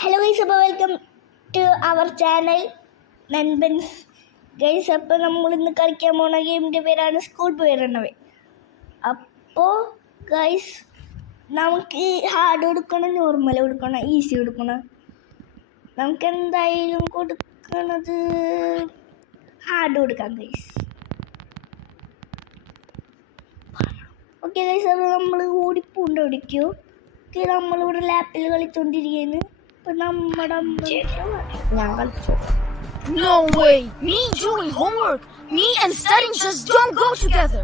Hello guys, അപ്പോൾ welcome to our channel നൻപൻസ്. Guys, അപ്പോൾ നമ്മളിന്ന് കളിക്കാൻ പോകുന്ന ഗെയിമിൻ്റെ പേരാണ് സ്കൂൾ പോയിരുന്നവ. അപ്പോൾ ഗൈസ്, നമുക്ക് ഹാർഡ് കൊടുക്കണം, നോർമൽ കൊടുക്കണം, ഈസി കൊടുക്കണം. നമുക്ക് എന്തായാലും കൊടുക്കണത് ഹാർഡ് കൊടുക്കാം ഗൈസ്. ഓക്കെ ഗൈസ്, അപ്പോൾ നമ്മൾ ഓടിപ്പൂണ്ട് ഓടിക്കൂ. ഓക്കെ, നമ്മളിവിടെ ലാപ്പിൽ കളിച്ചുകൊണ്ടിരിക്കുകയാണ്. ഞാൻ കളിച്ചു. No way! Me doing homework, me and studying just don't go together.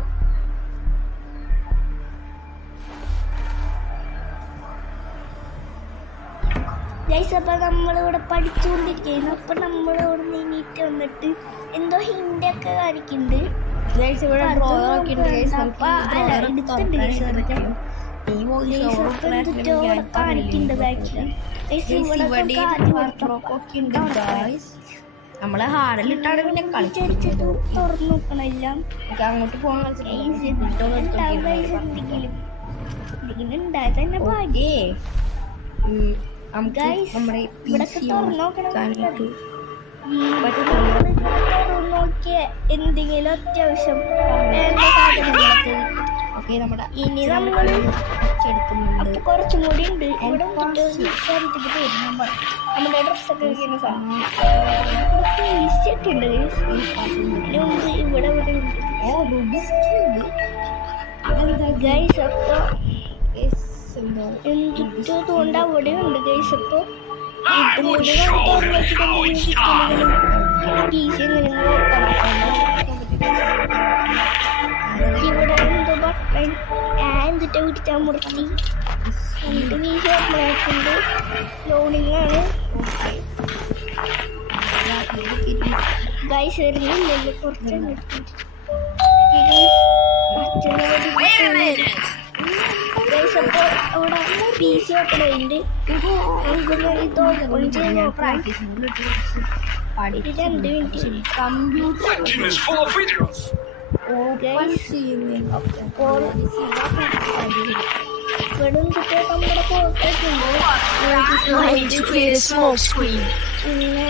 Guys, അപ്പം നമ്മളിവിടെ പഠിച്ചുകൊണ്ടിരിക്കുകയാണ്. അപ്പം നമ്മളിവിടെ നീറ്റ് വന്നിട്ട് എന്തോ ഹിന്ദിയൊക്കെ കാണിക്കുന്നുണ്ട്. നമ്മളെ ഹാർഡിലിട്ടാണ് പിന്നെ കളിച്ചടിച്ചിട്ട് തുറന്നു നോക്കണില്ല. അങ്ങോട്ട് പോകാൻ എന്തെങ്കിലും ഉണ്ടായത് തന്നെ ഭാഗ്യേ. നോക്കിയ എന്തെങ്കിലും അത്യാവശ്യം വേണ്ട സാധനങ്ങളൊക്കെ ഇനി നമ്മൾ അപ്പൊ കുറച്ചും കൂടി ഉണ്ട്. ഇവിടെ സ്ഥലത്തേക്ക് വരും നമ്മുടെ ഡ്രസ്സൊക്കെ വയ്ക്കുന്ന സാധനം ഈസിയൊക്കെ ഉണ്ട്. ഇവിടെ ഉണ്ട് ഗൈസ്. അപ്പൊ എന്തിട്ടോ തോണ്ട അവിടെ ഉണ്ട് ഗൈസ്. അപ്പൊ ഇവിടെ എന്തോ ബട്ടൺ എന്നിട്ട് പിടിച്ചാൽ മുറുക്കി എന്നിട്ട് വീശ ഓപ്പണായിട്ടുണ്ട്. ലോണിങ് ആണ് ഗൈസ്. വരുന്നില്ലല്ലോ കുറച്ച് അപ്പോൾ അവിടെ പി സി ഓപ്പണായിട്ടുണ്ട്. ഇത് ഓപ്പൺ ചെയ്യുമ്പോൾ പ്രാക്ടീസ് 2 മിനിറ്റ് കമ്പ്യൂട്ടർ നമ്മുടെ പിന്നെ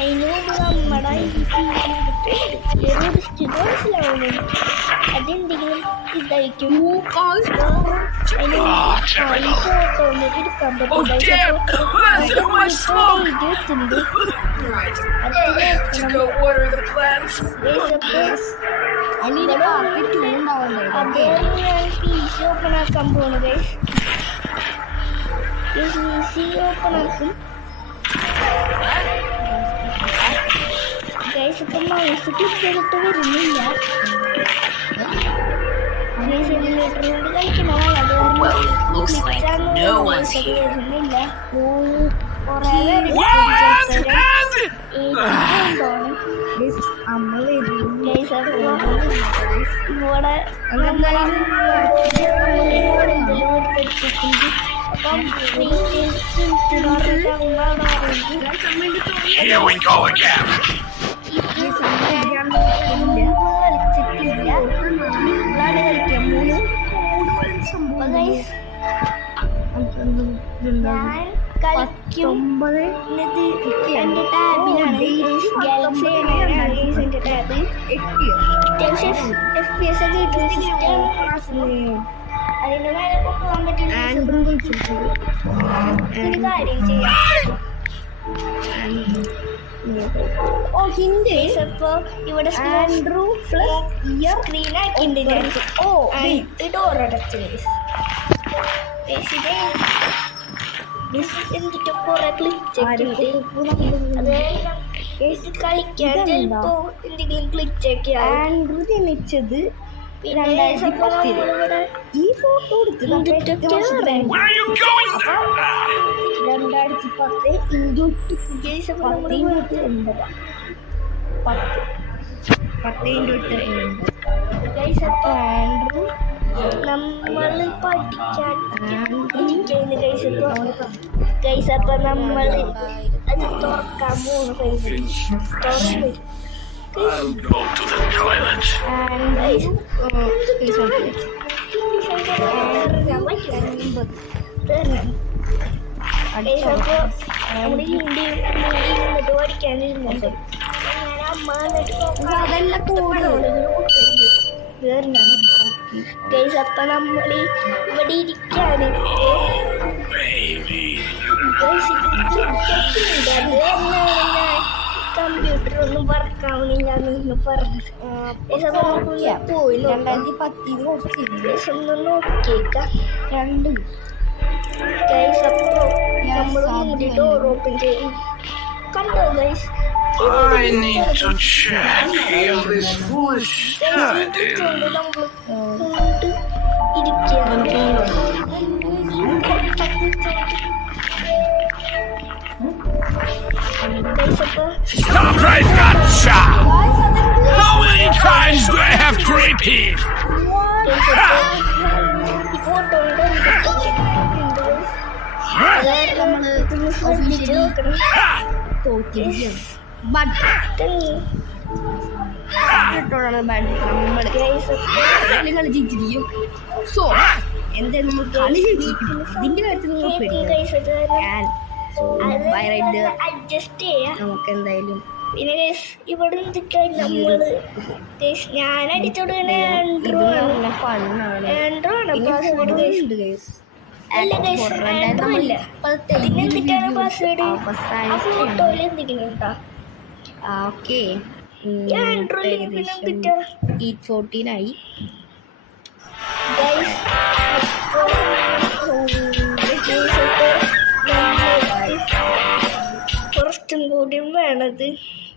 അതിനോട് നമ്മുടെ മനസ്സിലാവുന്നു. അതെന്തെങ്കിലും ഇതായിരിക്കും. ഫോട്ടോ എടുക്കാൻ പറ്റും. അതേ ഞാൻ പി സി ഓപ്പൺ ആക്കാൻ പോണു ഗൈസ്. പി സി ഓപ്പൺ ആക്കും ഗൈസ്. ഇപ്പം മൗസ് ക്ലിക്ക് ചെയ്തിട്ട് വരുന്നില്ല. സിമുലേറ്ററിനോട് കളിക്കണമാണ്. അത് വരുന്നില്ല. കുറേ ഞാൻ കളിക്കും. എന്റെ ടാബിലാണ് ഗാലക്സി എന്റെ ടാബ്. അത്യാവശ്യം FPS ഒക്കെ കിട്ടുന്ന സിസ്റ്റം. അതിന്റെ മേലെ പോകാൻ പറ്റുന്ന ഒരു കാര്യം ചെയ്യാം. ഹിന്ദി ഇപ്പൊ ഇവിടെ സ്ക്രീൻ ആക്കിണ്ട്. ഡോറടച്ച് എന്നിട്ട് കുറെ ക്ലിക്ക് അത് കളിക്കാൻ ചിലപ്പോ എന്തെങ്കിലും ക്ലിക്ക് ആക്കിയ ആൻഡ്രൂ ജനിച്ചത് 2010. ഈ ഫോട്ടോ എടുത്ത് 2010 ഇൻഡു 10 നമ്മൾ പഠിക്കാൻ ഗൈസ്. അപ്പൊ നമ്മൾ അത് തുറക്കാൻ പോകുന്നു ഗൈസ്. ഗൈസ് അപ്പോൾ നമ്മൾ ഹിന്ദി ഇരുന്നിട്ട് പഠിക്കാനിരുന്നുണ്ട് ഞാൻ അമ്മ ഗൈസ് അപ്പം നമ്മൾ ഇവിടെ ഇരിക്കാണ് കമ്പ്യൂട്ടർ ഒന്നും വർക്കാവണില്ല എന്ന് പറഞ്ഞത് പോയി 2010 ഒന്ന് നോക്കിയേക്കാം രണ്ടും ഗൈസ് അപ്പോൾ നമ്മൾ ഡോർ ഓപ്പൺ ചെയ്യും കണ്ടോ guys I need to check this foolish garden. Stop right gotcha! How many times do I have to repeat? കളിച്ചിരിക്കും സോ എന്തായാലും നമ്മൾ കളി ഇതിന്റെ കാര്യത്തിൽ അഡ്ജസ്റ്റ് ചെയ്യാം നമുക്ക് എന്തായാലും പിന്നെ ഇവിടെ നമ്മള് ഞാൻ അടിച്ചോടുകയാണ് ആൻഡ്രോ ആണ് പാസ്വേഡ് അല്ല ആൻഡ്രോ ഇല്ല പിന്നെന്തിട്ടാണ് പാസ്വേഡ് ഫോട്ടോയിൽ എന്തെങ്കിലും ഉണ്ടോ ഓക്കെ ആൻഡ്രോയിൽ പിന്നെന്തിട്ടാ 14 ആയി കുറച്ചും കൂടിയും വേണത്